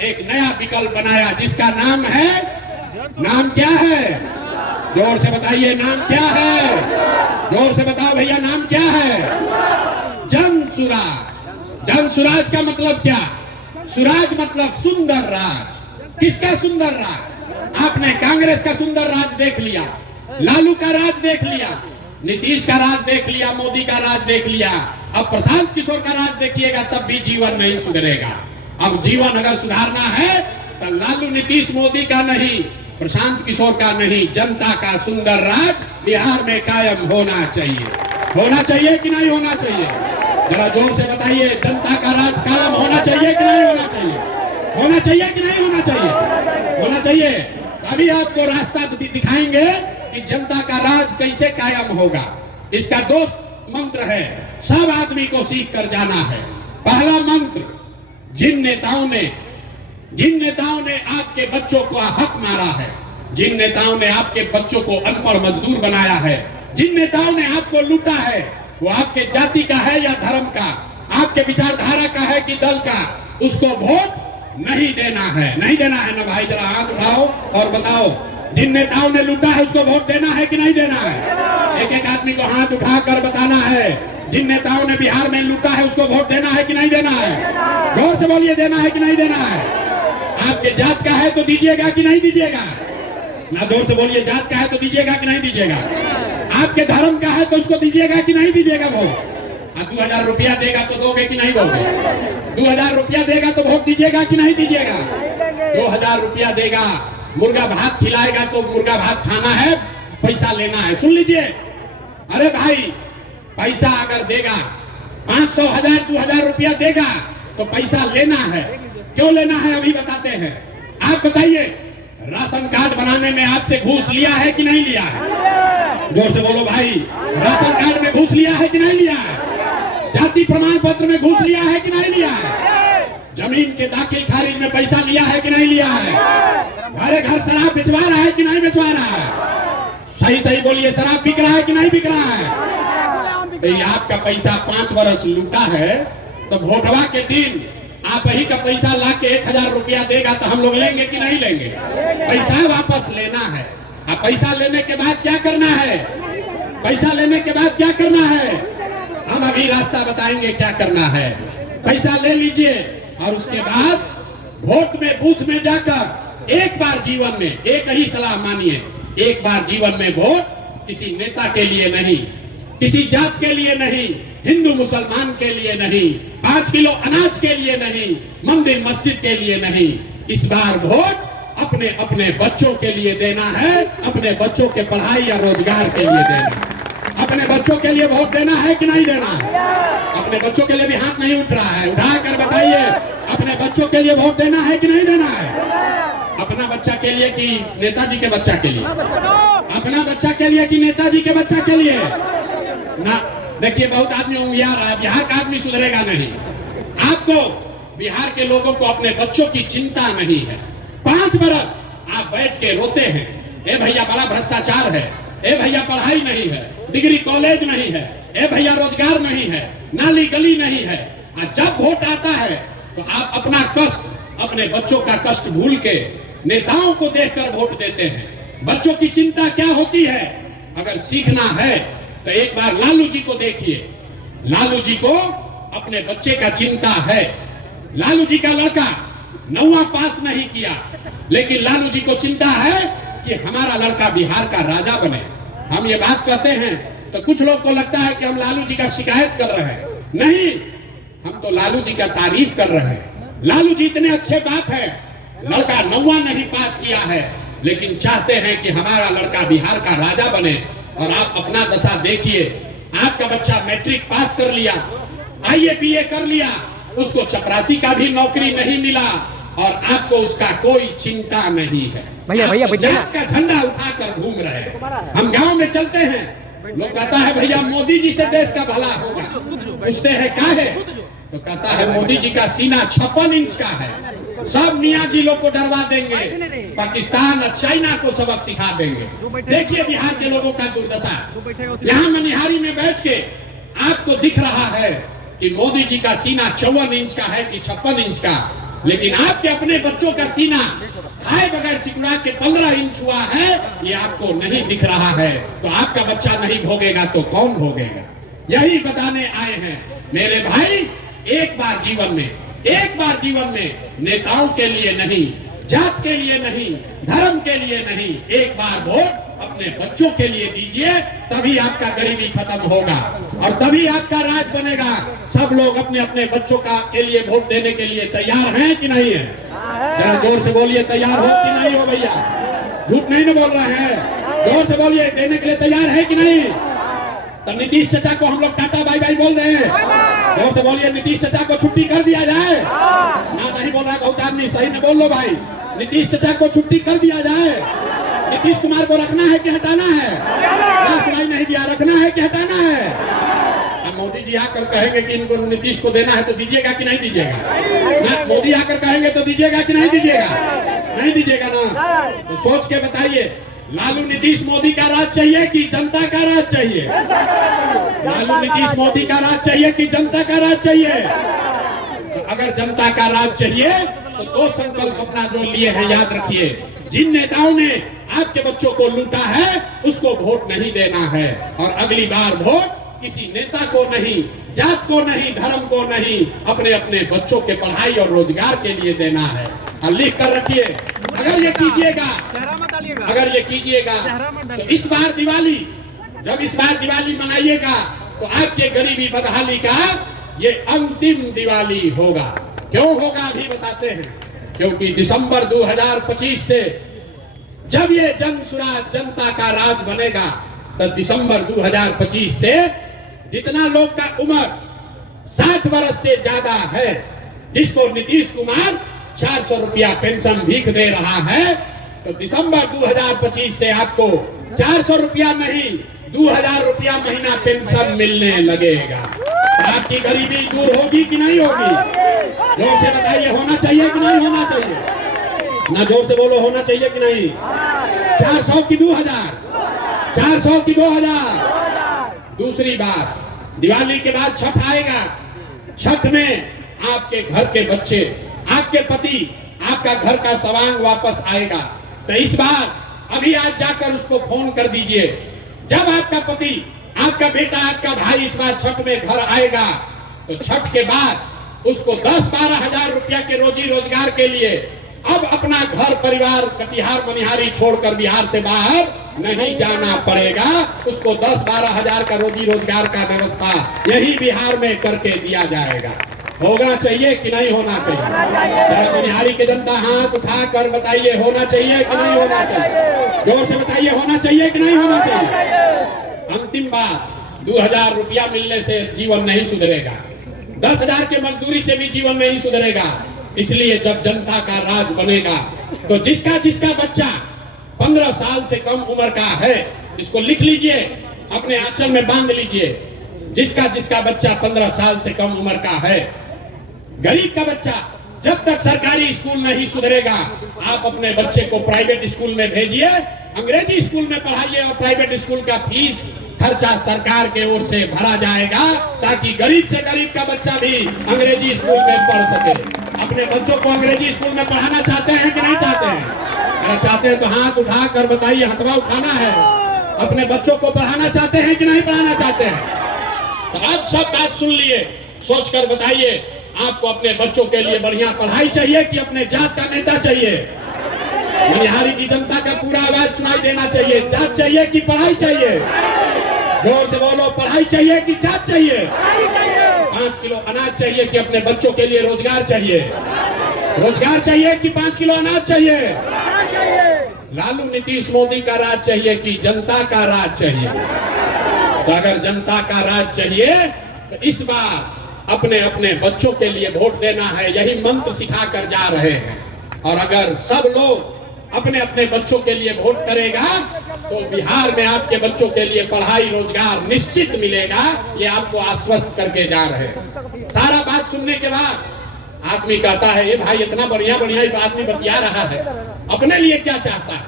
एक नया विकल्प बनाया जिसका नाम है, नाम क्या है? जोर से बताइए, नाम क्या है? जोर से बताओ भैया, नाम क्या है? जन सुराज। जन सुराज का मतलब क्या? सुराज मतलब सुंदर राज। किसका सुंदर राज? आपने कांग्रेस का सुंदर राज देख लिया, लालू का राज देख लिया, नीतीश का राज देख लिया, मोदी का राज देख लिया। अब प्रशांत किशोर का राज देखिएगा, तब भी जीवन नहीं सुधरेगा। अब जीवन अगर सुधारना है तो लालू नीतीश मोदी का नहीं, प्रशांत किशोर का नहीं, जनता का सुंदर राज बिहार में कायम होना चाहिए। होना चाहिए कि नहीं होना चाहिए? जरा जोर से बताइए, जनता का राज कायम होना चाहिए कि नहीं होना चाहिए? होना चाहिए कि नहीं होना चाहिए? होना चाहिए। अभी आपको रास्ता दिखाएंगे कि जनता का राज कैसे कायम होगा। इसका दो मंत्र है, सब आदमी को सीख कर जाना है। पहला मंत्र, जिन नेताओं ने आपके बच्चों को हक मारा है, जिन नेताओं ने आपके बच्चों को अनपढ़ मजदूर बनाया है, जिन नेताओं ने आपको लूटा है, वो आपके जाति का है या धर्म का, आपके विचारधारा का है कि दल का, उसको वोट नहीं देना है। नहीं देना है ना भाई? जरा हाथ उठाओ और बताओ, जिन नेताओं ने लूटा है उसको वोट देना है कि नहीं देना है? एक एक आदमी को हाथ उठाकर बताना है, जिन नेताओं ने बिहार में लूटा है उसको वोट देना है कि नहीं देना है? जोर से बोलिए, देना है कि नहीं देना है? आपके जात का है तो दीजिएगा कि नहीं दीजिएगा? ना, जोर से बोलिए, जात का है तो दीजिएगा कि नहीं दीजिएगा? आपके धर्म का है तो उसको दीजिएगा कि नहीं दीजिएगा वोट? 2000 रुपया देगा तो दोगे कि नहीं दोगे? 2000 रुपया देगा तो वोट दीजिएगा कि नहीं दीजिएगा? 2000 रुपया देगा, मुर्गा भात खिलाएगा तो मुर्गा भात खाना है, पैसा लेना है। सुन लीजिए, अरे भाई, पैसा अगर देगा 500, 1000, 2000 रुपया देगा तो पैसा लेना है। क्यों लेना है अभी बताते हैं। आप बताइए, राशन कार्ड बनाने में आपसे घूस लिया है कि नहीं लिया है? जोर से बोलो भाई, राशन कार्ड में घूस लिया है कि नहीं लिया है? जाति प्रमाण पत्र में घूस लिया है कि नहीं लिया है? जमीन के दाखिल खारिज में पैसा लिया है कि नहीं लिया है? घरे घर शराब बिचवा रहा है कि नहीं बिचवा रहा है? सही सही बोलिए, शराब बिक रहा है कि नहीं बिक रहा है? आपका पैसा 5 वर्ष लूटा है तो वोटवा के दिन आप ही का पैसा ला के 1000 रुपया देगा तो हम लोग लेंगे कि नहीं लेंगे? पैसा वापस लेना है। अब पैसा लेने के बाद क्या करना है? पैसा लेने के बाद क्या करना है? हम अभी रास्ता बताएंगे क्या करना है। पैसा ले लीजिए और उसके बाद वोट में, बूथ में जाकर एक बार जीवन में, एक ही सलाह मानिए, एक बार जीवन में वोट किसी नेता के लिए नहीं, किसी जात के लिए नहीं, हिंदू मुसलमान के लिए नहीं, 5 किलो अनाज के लिए नहीं, मंदिर मस्जिद के लिए नहीं, इस बार वोट अपने अपने बच्चों के लिए देना है, अपने बच्चों के पढ़ाई या रोजगार के लिए देना है। अपने बच्चों के लिए वोट देना है कि नहीं देना है? अपने बच्चों के लिए भी हाथ नहीं उठ रहा है, उठाकर बताइए, अपने बच्चों के लिए वोट देना है कि नहीं देना है? अपना बच्चा के लिए कि नेताजी के बच्चा के लिए? अपना बच्चा के लिए कि नेताजी के बच्चा के लिए? ना, देखिए, बहुत आदमी उंगलिया रहा है, बिहार का आदमी सुधरेगा नहीं। आपको, बिहार के लोगों को अपने बच्चों की चिंता नहीं है। 5 बरस आप बैठ के रोते हैं, ए भैया बड़ा भ्रष्टाचार है, ए भैया पढ़ाई नहीं है, डिग्री कॉलेज नहीं है, ए भैया रोजगार नहीं है, नाली गली नहीं है। और जब वोट आता है तो आप अपना कष्ट, अपने बच्चों का कष्ट भूल के नेताओं को देखकर वोट देते हैं। बच्चों की चिंता क्या होती है? अगर सीखना है तो एक बार लालू जी को देखिए। लालू जी को अपने बच्चे का चिंता है। लालू जी का लड़का 9वां पास नहीं किया, लेकिन लालू जी को चिंता है कि हमारा लड़का बिहार का राजा बने। हम ये बात कहते हैं तो कुछ लोग को लगता है कि हम लालू जी का शिकायत कर रहे हैं। नहीं, हम तो लालू जी का तारीफ कर रहे हैं। लालू जी इतने अच्छे बाप है, लड़का 9वां नहीं पास किया है, लेकिन चाहते हैं कि हमारा लड़का बिहार का राजा बने। और आप अपना दशा देखिए, आपका बच्चा मैट्रिक पास कर लिया, IAPA कर लिया, उसको चपरासी का भी नौकरी नहीं मिला और आपको उसका कोई चिंता नहीं है। भैया जात का झंडा उठाकर घूम रहे हैं। हम गांव में चलते हैं, लोग कहता है भैया मोदी जी से देश का भला होगा। पूछते हैं क्या है तो कहता है मोदी जी का सीना 56 इंच का है, सब मियाँ जी लोग को डरवा देंगे, पाकिस्तान और चाइना को सबक सिखा देंगे। देखिए बिहार के लोगों का दुर्दशा। यहाँ मनिहारी में बैठ के आपको दिख रहा है कि मोदी जी का सीना 54 इंच का है कि 56 इंच का। लेकिन आपके अपने बच्चों का सीना खाए बगैर सिकुड़ा के 15 इंच हुआ है, ये आपको नहीं दिख रहा है। तो आपका बच्चा नहीं भोगेगा तो कौन भोगेगा? यही बताने आए हैं मेरे भाई। एक बार जीवन में नेताओं के लिए नहीं, जात के लिए नहीं, धर्म के लिए नहीं, एक बार वोट अपने बच्चों के लिए दीजिए, तभी आपका गरीबी खत्म होगा और तभी आपका राज बनेगा। सब लोग अपने अपने बच्चों के लिए वोट देने के लिए तैयार हैं कि नहीं है? जरा जोर से बोलिए, तैयार हो कि नहीं हो भैया? झूठ नहीं ना बोल रहे हैं, जोर से बोलिए, देने के लिए तैयार है कि नहीं? तो नीतीश चाचा को हम लोग टाटा बाय बाय बोल रहे हैं। जोर से बोलिए, नीतीश चाचा को छुट्टी कर दिया जाए ना? नहीं बोल रहा बहुत आदमी, सही में बोल लो भाई। नीतीश चाचा को छुट्टी कर दिया जाए। नीतीश कुमार को रखना है कि हटाना है? सुनाई नहीं दिया, रखना है कि हटाना है? अब मोदी जी आकर कहेंगे कि इनको नीतीश को देना है तो दीजिएगा कि नहीं दीजिएगा? मोदी आकर कहेंगे तो दीजिएगा कि नहीं दीजिएगा? नहीं दीजिएगा ना? तो सोच के बताइए, लालू नीतीश मोदी का राज चाहिए कि जनता का राज चाहिए? लालू नीतीश मोदी का राज चाहिए कि जनता का राज चाहिए? तो अगर जनता का राज चाहिए तो दो संकल्प अपना जो लिए हैं याद रखिए। जिन नेताओं ने आपके बच्चों को लूटा है उसको वोट नहीं देना है, और अगली बार वोट किसी नेता को नहीं, जात को नहीं, धर्म को नहीं, अपने अपने बच्चों के पढ़ाई और रोजगार के लिए देना है। और लिख कर रखिए, अगर ये कीजिएगा तो इस बार दिवाली, जब इस बार दिवाली मनाइएगा तो आपके गरीबी बदहाली का ये अंतिम दिवाली होगा। क्यों होगा अभी बताते हैं। क्योंकि दिसंबर 2025 से जब ये जन स्वराज जनता का राज बनेगा, तो दिसंबर 2025 से जितना लोग का उम्र 60 वर्ष से ज्यादा है, जिसको नीतीश कुमार 400 रुपया पेंशन भीख दे रहा है, तो दिसंबर 2025 से आपको 400 रुपया नहीं 2000 रुपया महीना पेंशन मिलने लगेगा। आपकी गरीबी दूर होगी कि नहीं होगी? जोर से बताइए, होना चाहिए कि नहीं होना चाहिए? ना जोर से बोलो, होना चाहिए कि नहीं? 400 की 2000, 400 की 2000। दूसरी बात, दिवाली के बाद छठ आएगा। छठ में आपके घर के बच्चे, आपके पति, आपका घर का सवांग वापस आएगा। तो इस बार अभी आज जाकर उसको फोन कर दीजिए। जब आपका पति, आपका बेटा, आपका भाई इस बार छठ में घर आएगा, तो छठ के बाद उसको 10-12 हजार रुपया के रोजी रोजगार के लिए अब अपना घर परिवार कटिहार मनिहारी छोड़कर बिहार से बाहर नहीं जाना पड़ेगा। उसको 10-12 हजार का रोजी रोजगार का व्यवस्था यही बिहार में करके दिया जाएगा। होना चाहिए कि नहीं होना चाहिए? मनिहारी की जनता हाथ उठा कर बताइए, होना चाहिए कि नहीं होना चाहिए? जोर से बताइए, होना चाहिए कि नहीं होना चाहिए? अंतिम बात, 2000 रुपया मिलने से जीवन नहीं सुधरेगा, 10,000 के मजदूरी से भी जीवन नहीं सुधरेगा। इसलिए जब जनता का राज बनेगा तो जिसका जिसका बच्चा 15 साल से कम उम्र का है, इसको लिख लीजिए, अपने आंचल में बांध लीजिए। जिसका जिसका बच्चा 15 साल से कम उम्र का है, गरीब का बच्चा, जब तक सरकारी स्कूल नहीं सुधरेगा, आप अपने बच्चे को प्राइवेट स्कूल में भेजिए, अंग्रेजी स्कूल में पढ़ाइए और प्राइवेट स्कूल का फीस खर्चा सरकार के ओर से भरा जाएगा, ताकि गरीब से गरीब का बच्चा भी अंग्रेजी स्कूल में पढ़ सके। अपने बच्चों को अंग्रेजी स्कूल में पढ़ाना चाहते हैं कि नहीं चाहते हैं? अगर चाहते हैं तो हाथ उठा कर बताइए, हथवा उठाना है। अपने बच्चों को पढ़ाना चाहते हैं कि नहीं पढ़ाना चाहते हैं? तो आप सब बात सुन लिए, सोच कर बताइए, आपको अपने बच्चों के लिए बढ़िया पढ़ाई चाहिए कि अपने जात का नेता चाहिए? मनिहारी की जनता का पूरा आवाज सुनाई देना चाहिए। जात चाहिए कि पढ़ाई चाहिए? जोर से बोलो, पढ़ाई चाहिए कि जात चाहिए? 5 किलो अनाज चाहिए कि अपने बच्चों के लिए रोजगार चाहिए? रोजगार चाहिए कि 5 किलो अनाज चाहिए? लालू नीतीश मोदी का राज चाहिए कि जनता का राज चाहिए? तो अगर जनता का राज चाहिए तो इस बार अपने अपने बच्चों के लिए वोट देना है, यही मंत्र सिखा कर जा रहे हैं। और अगर सब लोग अपने अपने बच्चों के लिए वोट करेगा तो बिहार में आपके बच्चों के लिए पढ़ाई रोजगार निश्चित मिलेगा। ये आपको आश्वस्त करके जा रहे हैं। सारा बात सुनने के बाद आदमी कहता है, ये भाई इतना बढ़िया बढ़िया आदमी बतिया रहा है, अपने लिए क्या चाहता है?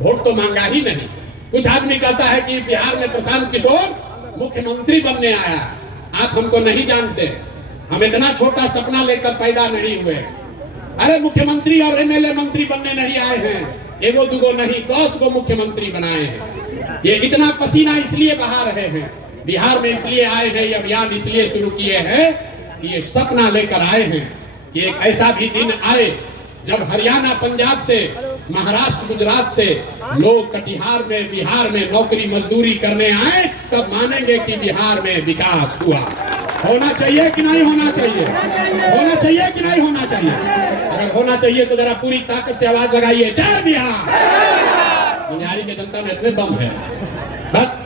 वोट तो मांगा ही नहीं। कुछ आदमी कहता है कि बिहार में प्रशांत किशोर मुख्यमंत्री बनने आया। आप हमको नहीं जानते, हम इतना छोटा सपना लेकर पैदा नहीं हुए। अरे मुख्यमंत्री और एमएलए मंत्री बनने नहीं आए हैं, एगो दुगो नहीं 10 को मुख्यमंत्री बनाए हैं। ये इतना पसीना इसलिए बहा रहे हैं, बिहार में इसलिए आए हैं, ये अभियान इसलिए शुरू किए हैं कि ये सपना लेकर आए हैं कि एक ऐसा भी दिन आए जब हरियाणा, पंजाब से, महाराष्ट्र, गुजरात से लोग कटिहार में, बिहार में नौकरी मजदूरी करने आए, तब मानेंगे कि बिहार में विकास हुआ। होना चाहिए कि नहीं होना चाहिए? होना चाहिए कि नहीं होना चाहिए? अगर होना चाहिए तो जरा पूरी ताकत से आवाज लगाइए, जय बिहार। बिहारी की जनता में इतने दम है, बस